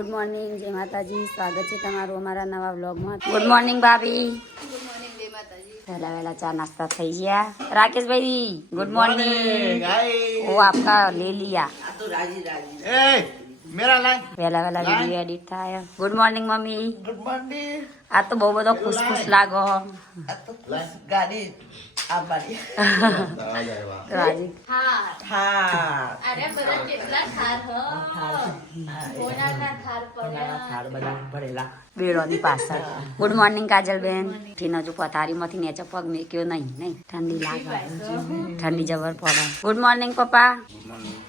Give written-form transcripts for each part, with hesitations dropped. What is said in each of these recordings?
Good morning, જય માતાજી. સ્વાગત છે તમારું અમારા નવા વ્લોગમાં. ગુડ મોર્નિંગ ભાભી. ગુડ મોર્નિંગ જય માતાજી. वैला वैला चा नाश्ता થઈ ગયા. राकेश भाई गुड मॉर्निंग. वो आपका ले लिया. તો રાજી રાજી ए मेरा लाइन वैला वैला वीडियो एडिट થાય. Good morning mummy. Good morning આ તો બહુ બધો ખુશ ખુશ લાગો. આ તો ગાડી આ બાડી રાજી હા અરે બધા કેટલા થાર હો કોનાના થાર પડ્યા થાળ બધા ભરેલા બેડોની પાછળ. Good morning કાજલબેન. ઠીનો જો પથારીમાંથી નેચો પગ મેક્યો નહીં ઠંડી લાગે. ઠંડી જબર પડે. ગુડ મોર્નિંગ પપ્પા.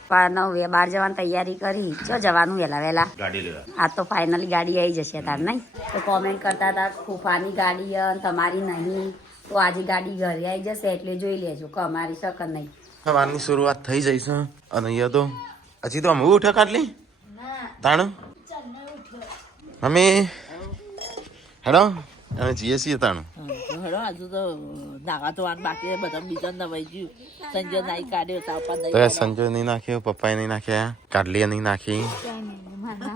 પપ્પા 9 બહાર જવાની તૈયારી કરી. ચો જવાનું વહેલા વહેલા गाड़ी ले આ તો ફાઇનલી ગાડી આવી જશે તાર નહીં. તો કોમેન્ટ કરતા હતા ફૂફાની ગાડી તમારી નહીં, તો આજે ગાડી ઘરે આવી જશે એટલે જોઈ લેજો કે અમારી શકન નહીં. સવારની શરૂઆત થઈ જઈ છે અને અહીંયા તો હજી તો અમે ઉઠ્યા કાટલી તાણ મમ્મી હેડો અમે જઈએ છીએ તાણ હેડો આજુ તો નાવા તો બાકી બધા બીજા નવાઈ ગયું સંજય નાઈ કાઢ્યો તાપા તો સંજય નહીં નાખ્યો, પપ્પાએ નહીં નાખ્યા, કાટલીએ નહીં નાખી.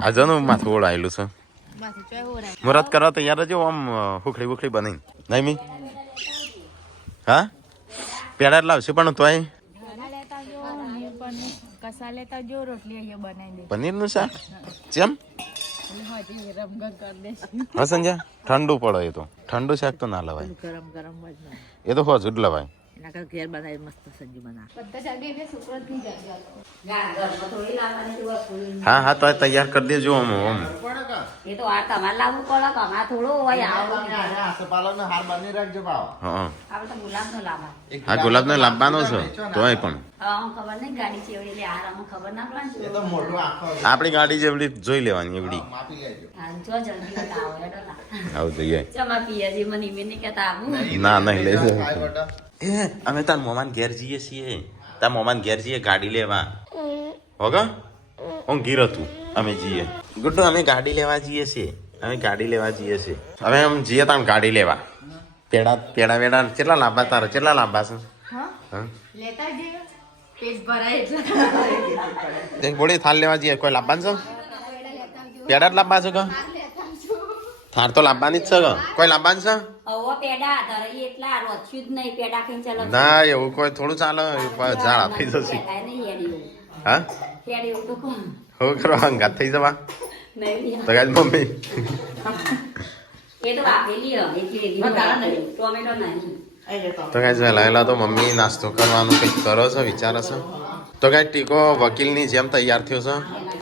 આજનું માથું ઓળાયેલું છે. મુહૂર્ત કરવા તૈયાર જ આમ હુખડી બુખડી બની નહીં મી હા પેડા લાવશે પણ તોય કસા લેતા જો રોટલી અહીંયા બનાવી દે પનીરનું શાક જેમ હજી રમગન કરી દે. હા સંજય ઠંડુ પડે એ તો ઠંડુ શાક તો ના લવાય, ગરમ ગરમ જ ના એ તો હોજ જ લવાય. એના કરતા ઘેર બનાવી મસ્ત સંજય બના બધા જાગે એટલે સુકર થઈ જાય. ઘરમાં થોડી લાવવાની વસ્તુ. હા હા તો તૈયાર કરી દેજો આમ આમ એ તો આ તમારે લાવવું પડે કે અમારે થોડું હોય. આવું पालन हार बनी रखजो भाव હા આપણે તો ગુલાબનો લાવવા. હા ગુલાબનો લાવવાનો છે તોય પણ ખબર નહીં ગાડી ચેવડી એટલે આરામાં ખબર ના પડે ये तो मोटो आखो આપણી ગાડી જેવડી જોઈ લેવાની એવડી मापी लेजो જો જલ્દી બતાવો હેડો ના. આવું જોઈએ. ચમા પિયાજી મને ઇમે નહીં કહેતા આવું. ના નહીં લઈ खाए જાઓ. बेटा એ અમે તાર મોમાન ઘેર જઈએ છીએ, તાર મોમાન ઘેર જઈએ ગાડી લેવા હોગા હું ગીર હતું અમે જઈએ ગુડ્ડો અમે ગાડી લેવા જઈએ છીએ, અમે ગાડી લેવા જઈએ છીએ. હવે આમ જઈએ તાર ગાડી લેવા. પેડા પેડા વેડા કેટલા લાંબા તારા કેટલા લાંબા છે? હા લેતા જે પેટ ભરાય એટલે એક બોડી થાળ લેવા જઈએ. કોઈ લાંબા છે પેડા જ લાંબા છે કે થાર તો લાંબાની જ છે કે કોઈ લાંબા છે? હવે પેડા ધરાઈ એટલા રોચ્યું જ નહીં. પેડા ખાઈને ચાલો ના એવું કોઈ થોડું ચાલે ઝાડ આપી જશે. નહીં હેડી હા હેડી એવું તો કોણ હવે કરવા અંગાત થઈ જવા નહીં. તો ગાય મમ્મી એ તો વાપરેલી એટલે ટોમેટો નહીં. તો ગાય વહેલા તો મમ્મી નાસ્તો કરવાનો કંઈક કરો છો વિચારો છો. તો ગાય ટીકો વકીલની જેમ તૈયાર થયો છે.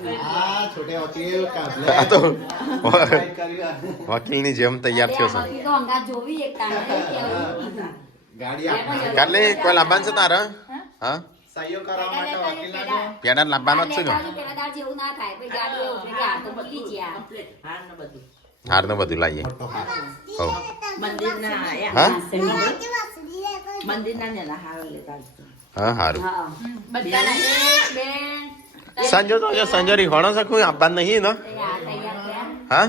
हां छोटे वकील काबले આ તો करिया વકીલની જેમ તૈયાર થયો છે. તો અંગાત જોવી એક ટાણે गाड़ी आप કાલે કોઈ લાંબાન છે તારા? હા सहयोग करावा માટે वकील ना પેડા લાંબાનો જ છે કે પેલા જેવું ના થાય પછી ગાડી એવું કે આ તો બગડી ગયા. હા ને બધું હારને બધું લાવીએ. હો મંદિર ના હા મંદિર ના ને હાર લેતા હા હારું. હા બધાના એક બેન સંજો તો સંજો રીખોણો છે કોઈ આપવા નહીં ને તૈયાર થયા. હા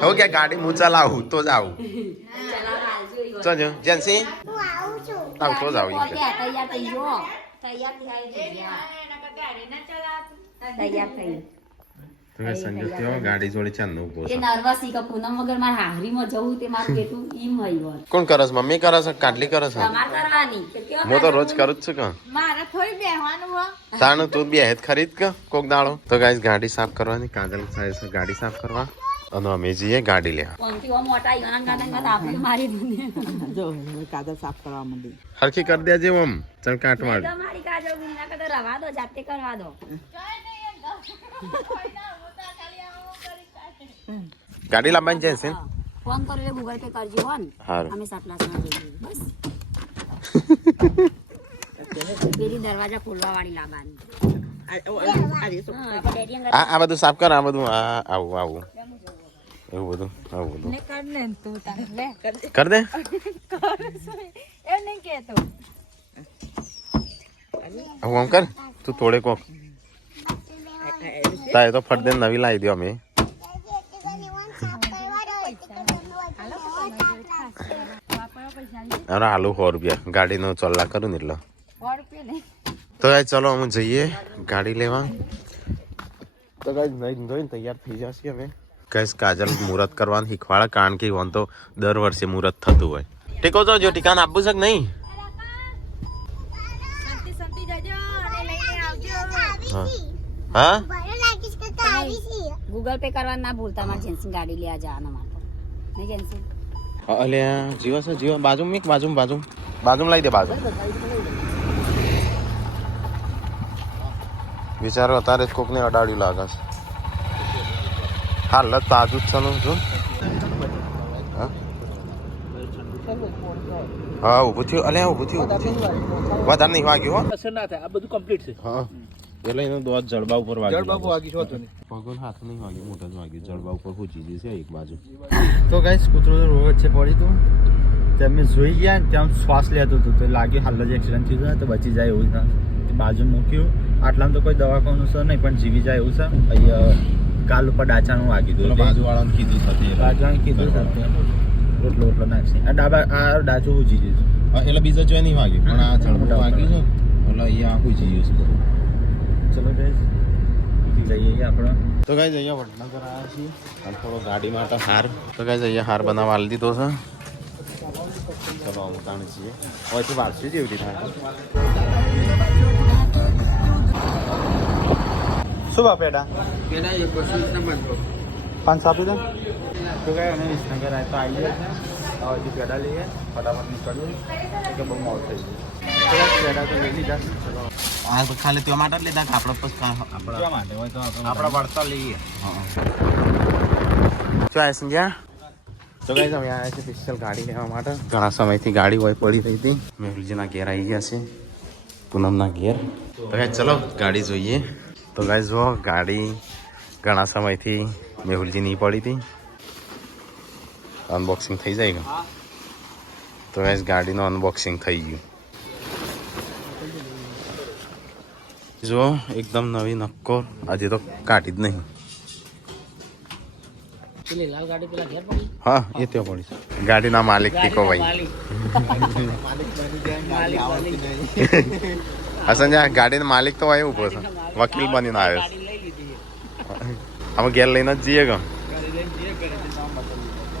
હવે કે ગાડી હું ચલાવું તો જ આવું. સંજો જેન્સી આવ તો જ આવું એમ કે. તૈયાર થઈ ગયો. તૈયાર થઈ ગયા. તૈયાર થઈ. તો સંજો તેઓ ગાડી જોડે ચાંદનો ઉભો એ છે. નર્વસ ઈ કે પૂનમ વગર મારે હાહરીમાં જવું તે મારું કેટલું ઈમ હોય. કોણ કરસ? મમ્મી કરસ કાટલી કરસ? તમારે કરવાની કે કેવો હું તો રોજ કરું જ છું કે મારે થોડી બેહવાનું હો. તાણ તું બે હેત ખરીદ કે કોક દાડો. તો ગાઈસ ગાડી સાફ કરવાની. કાજલ થાય છે ગાડી સાફ કરવા અને અમે જઈએ ગાડી લેવા. કોનથી ઓ મોટા ઈવાના ગાના ગાતા આપણે મારી દુનિયા. જો કાગળ સાફ કરવા માંડી હરખી કરી દેજે ઓમ ચલ કાટવાડ. તમારી કાજો ગુના કદો રવા દો જાતે કરવા દો. ગાડી લાવવાની છે ને? ફોન કરો એટલે ગૂગલ પે કરજો હો ને. હારું. અમે સટલાસમાં જઈએ બસ. પેલી દરવાજા ખોલવા વાળી લાવવાની. હા, ડેડી અંગર આ બધું સાફ કર. આ બધું આ આવું આવું એવું બધું આવું બધું ને કર ને તું તારે લે કર દે. એમ નહીં કહેતો. આવું આમ કર તું થોડે કોક તા એ તો ફટ દે નવી લાવી દો અમે. અરે આલુ 100 રૂપિયા ગાડીનો ચલ્લા કરું ને એટલે. 100 રૂપિયા નહીં. તો ચલો અમે જઈએ ગાડી લેવા. તો ગાઈસ નહીં ધોઈને તૈયાર થઈ જશે હવે ગાઈસ કાજલ મુહૂર્ત કરવાનું શીખવાડે કારણ કે વન તો દર વર્ષે મુહૂર્ત થતું હોય ટેકો જો ટીકાન આપવું છે કે નહીં હા ગૂગલ પે કરવા ના ભૂલતા મારે જેન્સી ગાડી લેવા જવાના માટે નહીં જેન્સી અલ્યા જીવા છે જીવા બાજુ લાવી દે બાજુ વિચારો અત્યારે જ કોકને અડાડ્યું લાગે છે હાલ તાજુ જ છે નું જો હા ઊભું થયું અલ્યા ઊભું થયું વધારે નહીં વાગ્યું હો અસર ના થાય આ બધું કમ્પ્લીટ છે હા એટલે એનો દોત જડબા ઉપર વાગ્યું પગલ હાથ નહીં વાગ્યું મોટા જ વાગ્યું જડબા ઉપર પૂછી જશે એક બાજુ તો ગાઈસ કૂતરો રોડ વચ્ચે પડી હતું તમે જોઈ ગયા ને ત્યાં શ્વાસ લેતો હતો તો લાગ્યું હાલ જ એક્સિડન્ટ થયું છે તો બચી જાય એવું છે બાજુ મૂક્યું આટલામાં તો કોઈ દવાખાનું છે નહીં પણ જીવી જાય એવું છે અહીંયા કાલ ઉપર ડાચાનું વાગ્યું હતું બાજુવાળાને કીધું સાથે બાજુવાળાને કીધું છે રોટલો નાખશે આ ડાચું ઉજી જશે એટલે બીજો જોઈ નહીં વાગ્યું પણ આ જડબું વાગ્યું છે એટલે અહીંયા આખું જીવ્યું છે ચલો ગાઈસ જઈએ આપણે તો ગાઈસ અહીંયા વડનગર આવ્યા છીએ અને થોડો ગાડી માટે હાર તો ગાઈસ અહીંયા હાર બનાવવા આલી દીધો છે ચલો ઉતાણી છીએ હવેથી વારસી જેવી રીતે શું ભાવ પેડા 5 આપી દો તો ગાય અને વિસનગર આવે તો આવીએ હવેથી પેડા લઈએ ફટાફટ નીકળીએ કે બહુ મોડ થઈ ગયું પેડા તો લઈ લીધા ચલો આ તો ખાલી તે માટે જ લીધા કે આપણે પછી આપણા માટે હોય તો આપણા વળતા લઈએ શું આવે સમજ્યા તો ગાઈસ અમે આવ્યા છે સ્પેશિયલ ગાડી લેવા માટે ઘણા સમયથી ગાડી હોય પડી રહી હતી મેહુલજીના ઘેર આવી ગયા છે પૂનમના ઘેર તો ગાઈસ ચલો ગાડી જોઈએ તો ગાઈસ જો ગાડી ઘણા સમયથી મેહુલજી નહીં પડી હતી અનબોક્સિંગ થઈ જાય કે તો ગાઈસ ગાડીનું અનબોક્સિંગ થઈ ગયું જો એકદમ નવી નક્કો આજે તો કાઢી જ નહીં હા એ ત્યાં પડી છે ગાડીના માલિક ટીકો ભાઈ હસનજા ગાડીના માલિક તો ભાઈ ઉભો છે વકીલ બનીને આવ્યો છે અમે ઘેર લઈને જ જઈએ ગમ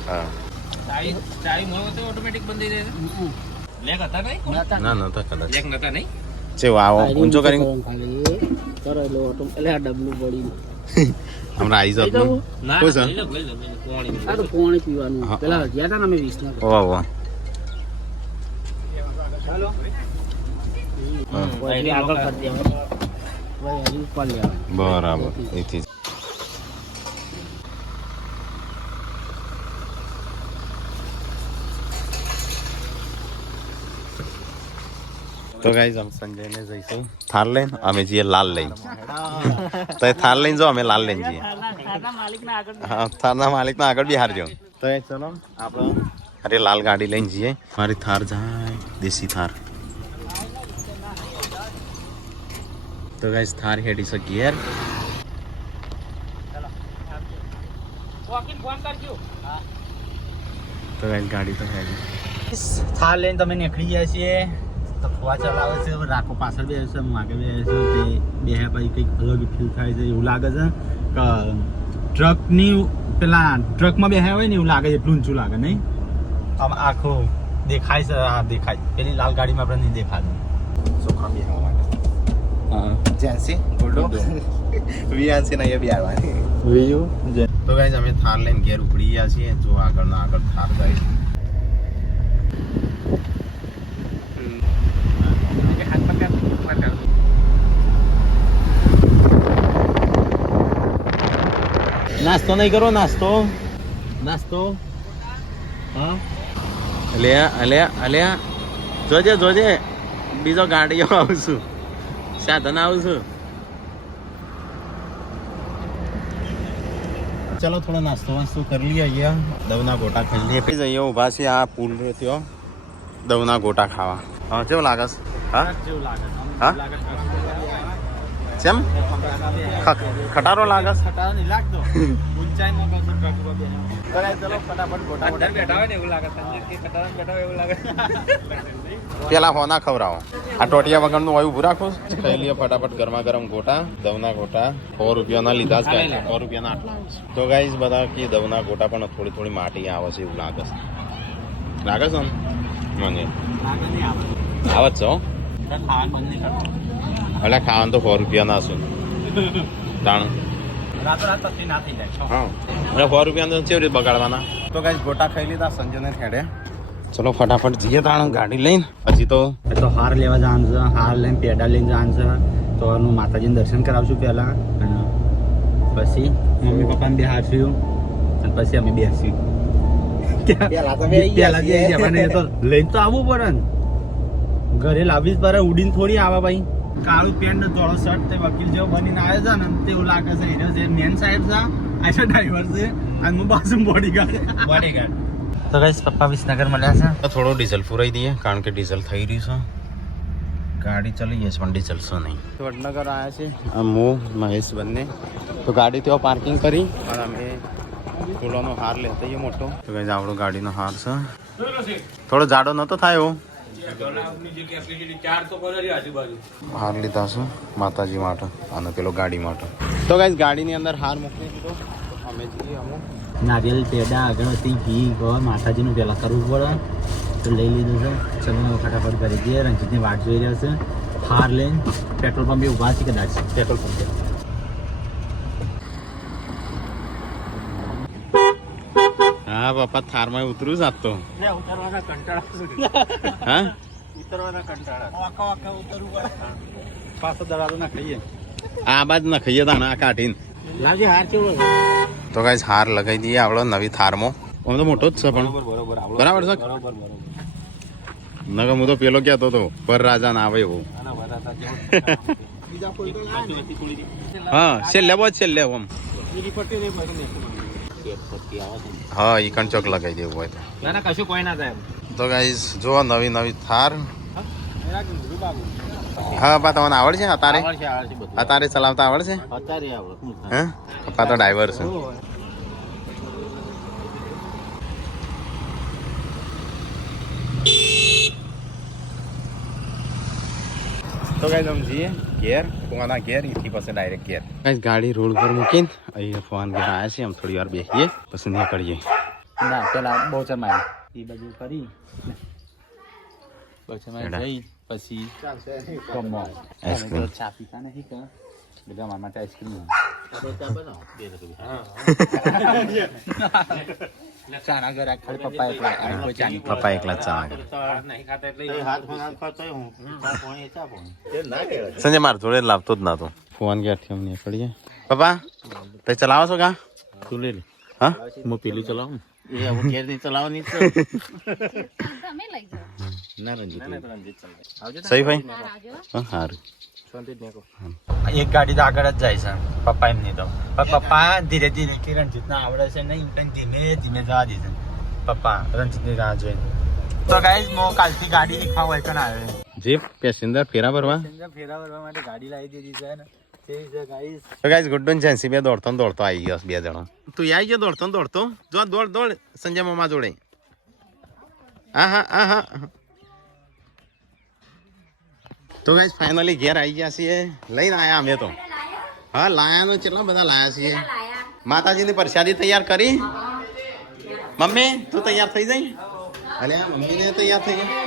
હા ના નતા કદાચ ચેવો આવો ઊંચો કરીને હમણાં આવી જાત શું છે વાહ વાહ બરાબર એથી તો ગાઈઝ અમે સંજયને જઈશું થાર લઈને અમે જઈએ લાલ લઈને તો એ થાર લઈને જો અમે લાલ લઈને જઈએ હા થારના માલિકના આગળ બી હાર જાઉં તો એ ચલો આપણે અરે લાલ ગાડી લઈને જઈએ મારી થાર જાય દેશી થાર તો ગાઈઝ થાર હેડી છે ઘેર તો ગાઈઝ ગાડી તો હેડી થાર લઈને તમે નીકળી ગયા છીએ તો ફવા ચલાવે છે રાખો પાછળ બે છે હું આગળ બે છે તે બે પછી કંઈક અલગ ફીલ થાય છે એવું લાગે છે કે ટ્રકની પેલા ટ્રકમાં બેહ્યા હોય ને એવું લાગે એટલું ઊંચું લાગે નહીં આમ આખો દેખાય છે હા દેખાય પેલી લાલ ગાડીમાં આપણે નહીં દેખાતું છોકરા બેહવા માટે હા જેન્સી બોલો વિયાન્સી ના એ બી આવવાની વિયુ તો ગાઈઝ અમે થાર લઈને ઘેર ઉપડી ગયા છીએ જો આગળ થાર જાય નાસ્તો નહીં કરો નાસ્તો હા અલ્યા જોજે બીજો ગાડીઓ આવશું સાધન આવશું ચલો થોડો નાસ્તો વાસ્તો કરી લઈએ અહીંયા દવના ગોટા ખાઈ લઈએ પછી અહીંયા ઊભા છે આ પુલ રહ્યો દવના ગોટા ખાવા હા કેવું લાગે છે હા જેવું લાગે હા ચેમ ખટારો લાગે છે? ખટારો નહીં લાગતો ઊંચાઈમાં કહું છું ટ્રક ઉપર બેહ્યો. કરે ચલો ફટાફટ ગોટા બેઠા હોય ને એવું લાગે સંજય કે ખટારામાં બેઠા હોય એવું લાગે. પેલા હોના ખવડાવો. આ ટોટિયા વગરનું હોય ઊભું રાખો. ખાઈ લઈએ ફટાફટ ગરમા ગરમ ગોટા. દવના ગોટા 100 રૂપિયાના લીધા છે. 100 રૂપિયાના આટલા તો ગાઈઝ બધા કે દવના ગોટા પણ થોડી થોડી માટી આવે છે એવું લાગે છે. લાગે છે ને? મને આવે જ છે હો. એટલે ખાવાનું તો 100 રૂપિયાના છે તાણ. રાતોરાત તકલીફ ના થઈ જાય. હા એટલે 100 રૂપિયાના તો કેવી રીતે બગાડવાના? તો ગાઈઝ ગોટા ખાઈ લીધા. સંજયને હેડે ચલો ફટાફટ જઈએ તાણ ગાડી લઈને. પછી તો હાર લેવા જવાનું છે. હાર લઈને પેડા લઈને જવાનું છે. તો એનું માતાજીને દર્શન કરાવશું પહેલા અને પછી મમ્મી પપ્પાને બે હારશું અને પછી અમે બેસીશું. પહેલા તો લઈને તો આવવું પડે ને. ઘરે લાવવી જ પડે. ઉડીને થોડી આવે ભાઈ. કાળું પેન્ટ ધોળો શર્ટ તે વકીલ જેવો બનીને આવે છે ને તેવું લાગે છે. એને જે મેન સાહેબ છે આ છે ડ્રાઈવર છે અને હું બાજુ બોડીગાર્ડ. તો ગાઈસ પપ્પા વિસનગર મળ્યા છે. થોડો ડીઝલ પુરાઈ દઈએ કારણ કે ડીઝલ થઈ રહ્યું છે. ગાડી ચલીએ છે પણ ડીઝલ શું નહીં. તો વડનગર આવ્યા છે હું મહેશ બંને. તો ગાડી ત્યાં પાર્કિંગ કરી અને અમે ફૂલોનો હાર લેતા જઈએ મોટો. તો ગાઈસ આપણો ગાડીનો હાર છે. થોડો જાડો નતો થાય એવો. હાર લીધા છે માતાજી માટે અને પેલો ગાડી માટે. તો ગાઈસ ગાડીની અંદર હાર મૂકી દીધો. અમે જઈએ અમુક નારિયેલ પેડા અગરબત્તી ઘી ગોળ માતાજીનું પહેલાં કરવું પડે તો લઈ લીધું છે. ચલો ફટાફટ કરી દઈએ. રંજીતની વાટ જોઈ રહ્યા છે. હાર લઈને પેટ્રોલ પંપે ઊભા છે કદાચ પેટ્રોલ પંપે. હા પપ્પા થારમાં ઉતરું જ આપતો. ઉતરવાના કંટાળા હા ઉતરવાના કંટાળા ઉતરવું પડે. પાછો દરાતો ના ખાઈએ. આ બાજ ના ખાઈએ તા આ કાઢીને. લાગે હાર કેવો તો ગાઈસ હાર લગાવી દઈએ આપણો નવી થારમાં. આમ તો મોટો જ છે પણ બરાબર છે. નગર હું તો પેલો કહેતો હતો પર રાજા ના આવે એવું. હા છેલ્લે બહુ છેલ્લે આમ. હા ઈ કંચોક લગાવી દેવું હોય તો. ના કશું કોઈ ના થાય. તો ગાઈસ જો નવી નવી થાર. હા પપ્પા તમને આવડશે અત્યારે? અત્યારે ચલાવતા આવડશે? હે પપ્પા તો ડ્રાઈવર છે. તો ગાઈસ અમે જઈએ ઘેર. ફોના ઘેર એથી પછી ડાયરેક્ટ ઘેર. ગાઈસ ગાડી રોડ પર મૂકીને અહીંયા ફોન ઘેર આવ્યા છે. આમ થોડી વાર બેસીએ પછી નીકળીએ. ના પેલા બહુચર માં એ બાજુ કરી બહુચર માં જઈ પછી કમો આઈસ્ક્રીમ. ચા પીતા નહીં કે બધા મારા માટે આઈસ્ક્રીમ ચાના ઘર ખાલી પપ્પા એકલા પપ્પા એકલા જ ચા સંજય માર જોડે લાવતો જ નતો. ફોન ક્યાંથી અમને નીકળીએ. પપ્પા તે ચલાવો છો કા? તું લે હા હું પેલું ચલાવું એ હું ઘેર નહીં ચલાવવાની છે. તમે લઈ જાઓ. ના રંજીત સહી ભાઈ હા સારું. એક ગાડી તો આગળ જ જાય છે પપ્પા એમની તો. પણ પપ્પા ધીરે ધીરે કે રણજીત ના આવડે છે નહીં પણ ધીમે ધીમે જવા દે છે પપ્પા રણજીતની રાહ જોઈને. તો ગાઈસ મો કાલથી ગાડી શીખવા હોય કે ના આવે જીપ પેસેન્જર ફેરા ભરવા. ફેરા ભરવા માટે ગાડી લાવી દીધી છે ને તે છે ગાઈસ. તો ગાઈસ ગુડ્ડુ ને જેન્સી બે દોડતો ને દોડતો આવી ગયો બે જણો. તું આવી ગયો દોડતો ને દોડતો. જો દોડ દોડ સંજય મામા જોડે. હા હા હા હા. તો ગાઈસ ફાઇનલી ઘેર આવી ગયા છીએ. લઈને આયા અમે તો. હા લાયા નો કેટલા બધા લાયા છીએ. માતાજીની પ્રસાદી તૈયાર કરી. મમ્મી તું તૈયાર થઈ જાય. અરે મમ્મી ને તૈયાર થઈ ગયા.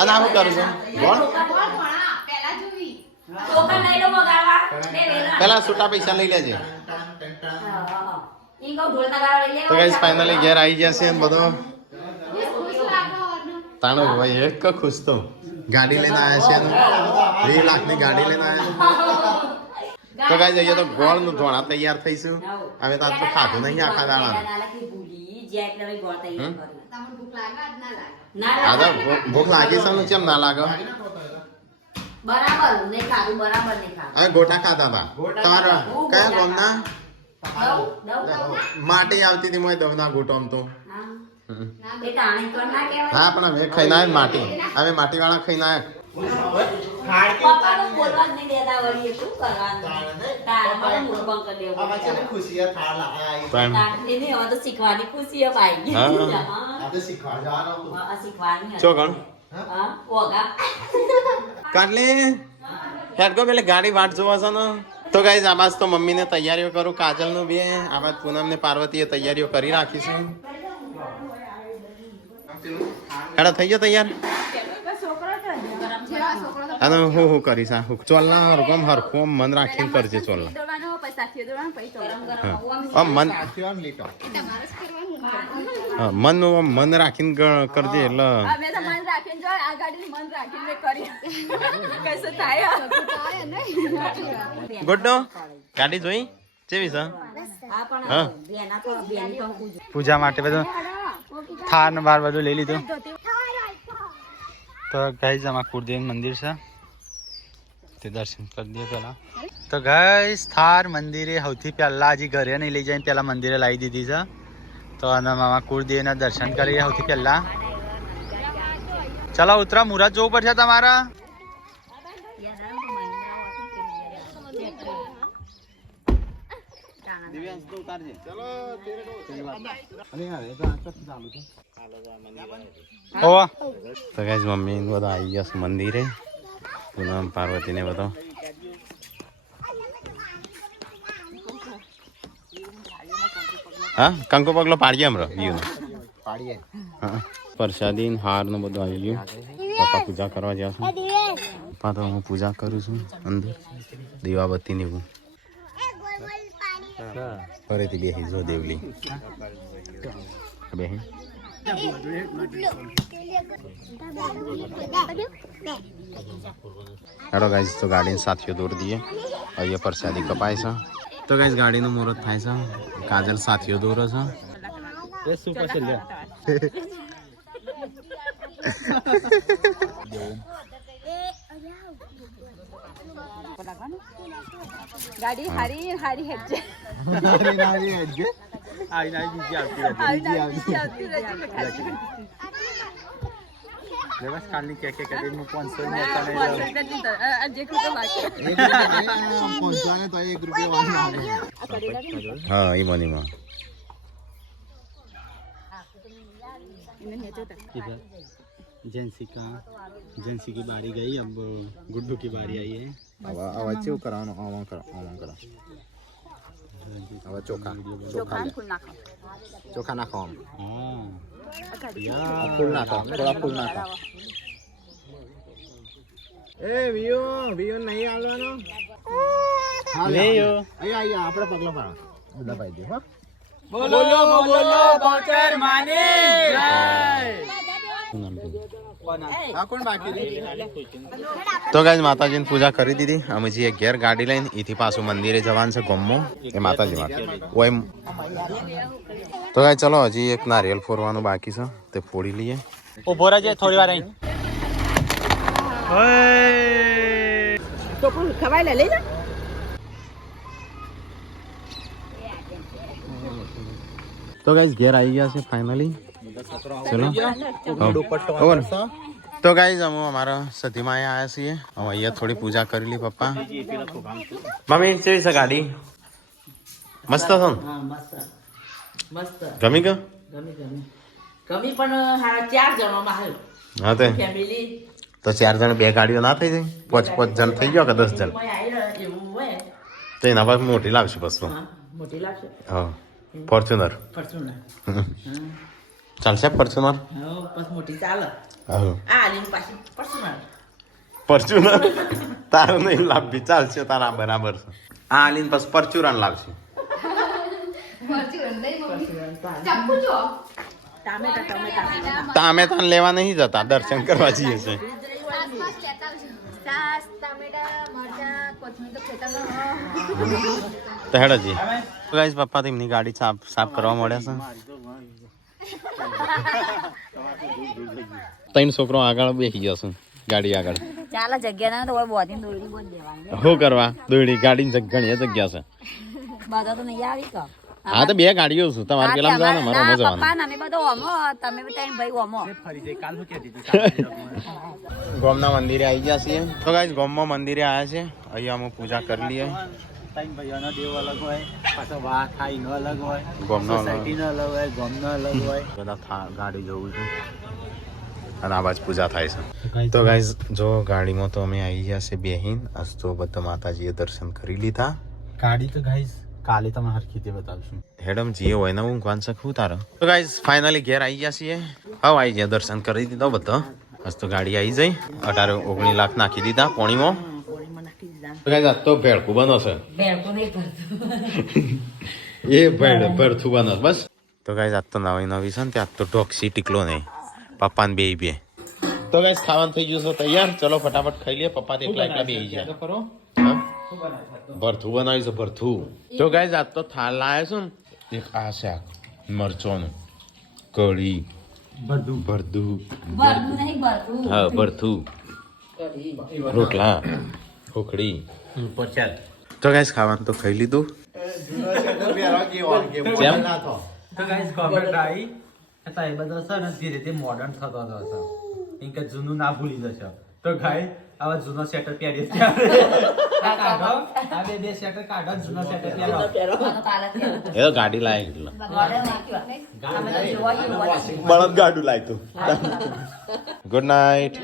અને આવું કરું છું પેલા છૂટા પૈસા લઈ લેજે. તો ગાઈસ ફાઇનલી ઘેર આવી ગયા છે બધો. તાણો ભાઈ એક ખુશ તો ગાડી લઈને આવ્યા છે. 2 લાખની ગાડી લઈને આવ્યા. તો ગાઈસ અહીંયા તો ગોળ નું ધોણા તૈયાર થઈશું. અમે તો આજ તો ખાધું નહીં આખા દાડા. ભૂખ લાગી છે કેમ ના લાગે? બરાબર નહીં ખાધું બરાબર નહીં ખાધું. હવે ગોટા ખાતા હતા. તમારા કયા ગામના? માટી આવતી હતી મોય દવના ગોટો આમ તો. એ તાણી તો ના કહેવાય. હા પણ હવે ખાઈને આવે માટી, હવે માટી વાળા ખાઈને આવે. પપ્પા તો બોલવા જ નહીં દેતા વળી, એ શું કરવાનું? તારે મને મુખ બંધ કરી દેવું આમાં છે ને પડે. ખુશીયા થાળ લાયા પણ એને હવે તો શીખવાની ખુશી પાઈ હા. આ તો શીખવા જવાનો શીખવાની ચો ગણ હા ઓગા કાટલે હેડ ગો પેલે ગાડી વાટ જોવા છે ને. તો ગાઈઝ આ બાજુ તો મમ્મીને તૈયારીઓ કરું, કાજલનું બી આ બાજુ પૂનમ ને પાર્વતીએ તૈયારીઓ કરી રાખીશું. હેડા થઈ ગયો તૈયાર? અને હું કરીશ આ હું ચોલના હરખમ હરખું મન રાખીને કરજે ચોલના. આમ મન આમ લીટો હા, મન રાખીને કરજે એટલે ગુડ્ડો ગાડી જોઈ કેવી છે? હા. પૂજા માટે બધું થાન બાર બધું લઈ લીધું. તો ગાઈઝ આમાં કુળદેવ મંદિર છે, તે દર્શન કરી દઈએ પેલા. તો ગાઈઝ થાર મંદિરે સૌથી પહેલા હજી ઘરે નહીં લઈ જઈને પેલા મંદિરે લાવી દીધી છે. તો આના મામા કુળદેવના દર્શન કરીએ સૌથી પહેલા. ચલો ઉતરા, મુહૂર્ત જોવું પડશે તમારા. ઓવા તો ગાઈઝ મમ્મી બધા આવી ગયા છે મંદિરે, પૂનમ પાર્વતીને બધો. હા કંકુ પગલો પાડીએ હમણાં વ્યૂ પાડીએ. હા પ્રસાદી ને હાર ને બધું આવી ગયું. પપ્પા પૂજા કરવા ગયા છે. પપ્પા તો હું પૂજા કરું છું અંદર દીવાબત્તી ને એવું. ફરીથી બેસી જો દેવલી બેસી. હેડો ગાઈઝ તો ગાડીને સાથીઓ દોરી દઈએ. અહીંયા પ્રસાદી કપાય છે. તો ગાઈઝ ગાડીનું મુહૂર્ત થાય છે. કાજલ સાથીઓ દોરે છે. એ સુપર છે લે. ગાડી હારી હારી હેડજે નારી નારી હેડજે. આઈ નાઈ બીજી આવતી રહે. આવતી રહેજે બસ ખાલી કે કરીને 500 ને તને પહોંચવાને તો 1 રૂપિયા વાળો હા એ મનીમાં जेंसी की बारी गई, अब गुड्डू की बारी आई है. આવા ચેવું કરવાનો આવા કરો હવે ચોખા ચોખા નાખો આમ. हाँ ફૂલ નાખો, થોડા ફૂલ નાખો. એ વિયો નહીં આવવાનો. ले यो. અહીંયા આપણે પગલો પાડો દબાઈ દે. હો बोलो बोलो बौचर माने जय. આ કોણ બાકી રહી? તો ગાઈઝ માતાજીની પૂજા કરી દીધી. અમે જે ઘેર ગાડી લઈને એથી પાછું મંદિરે જવાનું છે ગમો એ માતાજી માટે. ઓય તો ગાઈઝ ચલો હજી એક નારિયેલ ફોરવાનું બાકી છે તે ફોડી લઈએ. उभो रह जाए थोड़ी बार आई. તો પણ ખવાય લે લઈ જા. તો ગાઈઝ ઘેર આવી ગયા છે ફાઇનલી. ચલો ખબર. તો ગાઈઝ અમે અમારા સતીમાં આવ્યા છીએ. હવે અહીંયા થોડી પૂજા કરી લી પપ્પા. મમ્મી કેવી છે ગાડી? મસ્ત છે ને? હા મસ્ત મસ્ત ગમી ગયો? ગમી પણ હારા 4 જણોમાં આવ્યો હા તે ફેમિલી તો 4 જણ 2 ગાડીઓ ના થઈ જાય? 5 જણ થઈ ગયો કે 10 જણ? એવું હોય તો એના પર મોટી લાવશે પછી. હા મોટી લાગશે હા ફોર્ચ્યુનર ફોર્ચ્યુનર. ચાલશે ફોર્ચ્યુનર? હા બસ મોટી ચાલે. હા આ આલીન પાછી ફોર્ચ્યુનર. ફોર્ચ્યુનર તારે નહીં લાવવી, ચાલશે તારા બરાબર છે. આ આલીને પછી ફોર્ચ્યુનર લાવશે. ટામેટા લેવા નહીં જતા, દર્શન કરવા જઈએ છે. તો હેડજી ગાઈસ પપ્પા તો એમની ગાડી સાફ કરવા મળ્યા છે. 3 છોકરો આગળ બેસી ગયો છું ગાડી આગળ. ચાલે જગ્યા ના તો બોધી દોડી બોધ દેવાની. શું કરવા દોડી ગાડી ઘણી જગ્યા છે. બધા તો નહીં આવી કા હા તો બે ગાડીઓ છું તમારે હા, પેલા તે જવાનું અમારે- મારે ના, જવાનું પપ્પા ને અમે બધો ઓમો તમે બધા ભાઈ ઓમો ફરી જઈ કાલ શું કહેતી હતી ગોમના મંદિરે આવી ગયા છીએ તો ગાઈસ ગોમમાં મંદિરે આવ્યા છે અહીંયા અમે પૂજા કરી લઈએ ત્રણ ભાઈઓનો દેવ અલગ હોય પાછો વાહ થાય નો અલગ હોય ગોમનો અલગ. સોસાયટીનો અલગ હોય ગોમનો અલગ હોય બધા ગાડી જવું છું અને આ બાજુ પૂજા થાય છે તો ગાઈસ જો ગાડીમાં તો અમે આવી ગયા છે બેહીન આજ તો બધા માતાજીએ દર્શન કરી લીધા ગાડી તો ગાઈસ કાલે તમે હરખી રીતે બતાવશું હેડમ જે હોય ને હું કોણ શકું તારો તો ગાઈસ ફાઇનલી ઘેર આવી ગયા છીએ હવે આવી ગયા દર્શન કરી દીધો બધો આજ તો ગાડી આવી જઈ 18-19 લાખ નાખી દીધા પોણીમાં તો ગાઈસ આજ તો ભેળકું બનો છે એ ભેળથું બનો બસ તો ગાઈસ આજ તો નવી છે ને ત્યાં તો ઢોકસી ટીકલો નહીં પપ્પા ને બે તો ગાઈસ ખાવાનું થઈ ગયું છે તૈયાર ચલો ફટાફટ ખાઈ લઈએ પપ્પા તો એકલા બે ગયા કરો હા? ભરથું બનાવ્યું છે ભરથું તો ગાઈસ આજ તો થાળ લાવ્યો છું ને એક આ શાક મરચોનું કઢી ભરતું હા ભરથું રોટલા ખોખડી ઉપર ચાલ તો ગાઈસ ખાવાનું તો ખાઈ લીધું જેમ? તો ગાઈસ કોમેન્ટ આવી હતા એ બધા છે ને ધીરે ધીરે મોડર્ન થતો હતો કેમ કે જૂનું ના ભૂલી જશે તો ગાઈસ આવા જૂનો સેટર પહેરીએ આ કાઢો આ બે સેટર કાઢો જૂનો સેટર પહેરો એ તો ગાડી લાવી એટલે બળદ ગાડું લાવ્યું ગુડ નાઇટ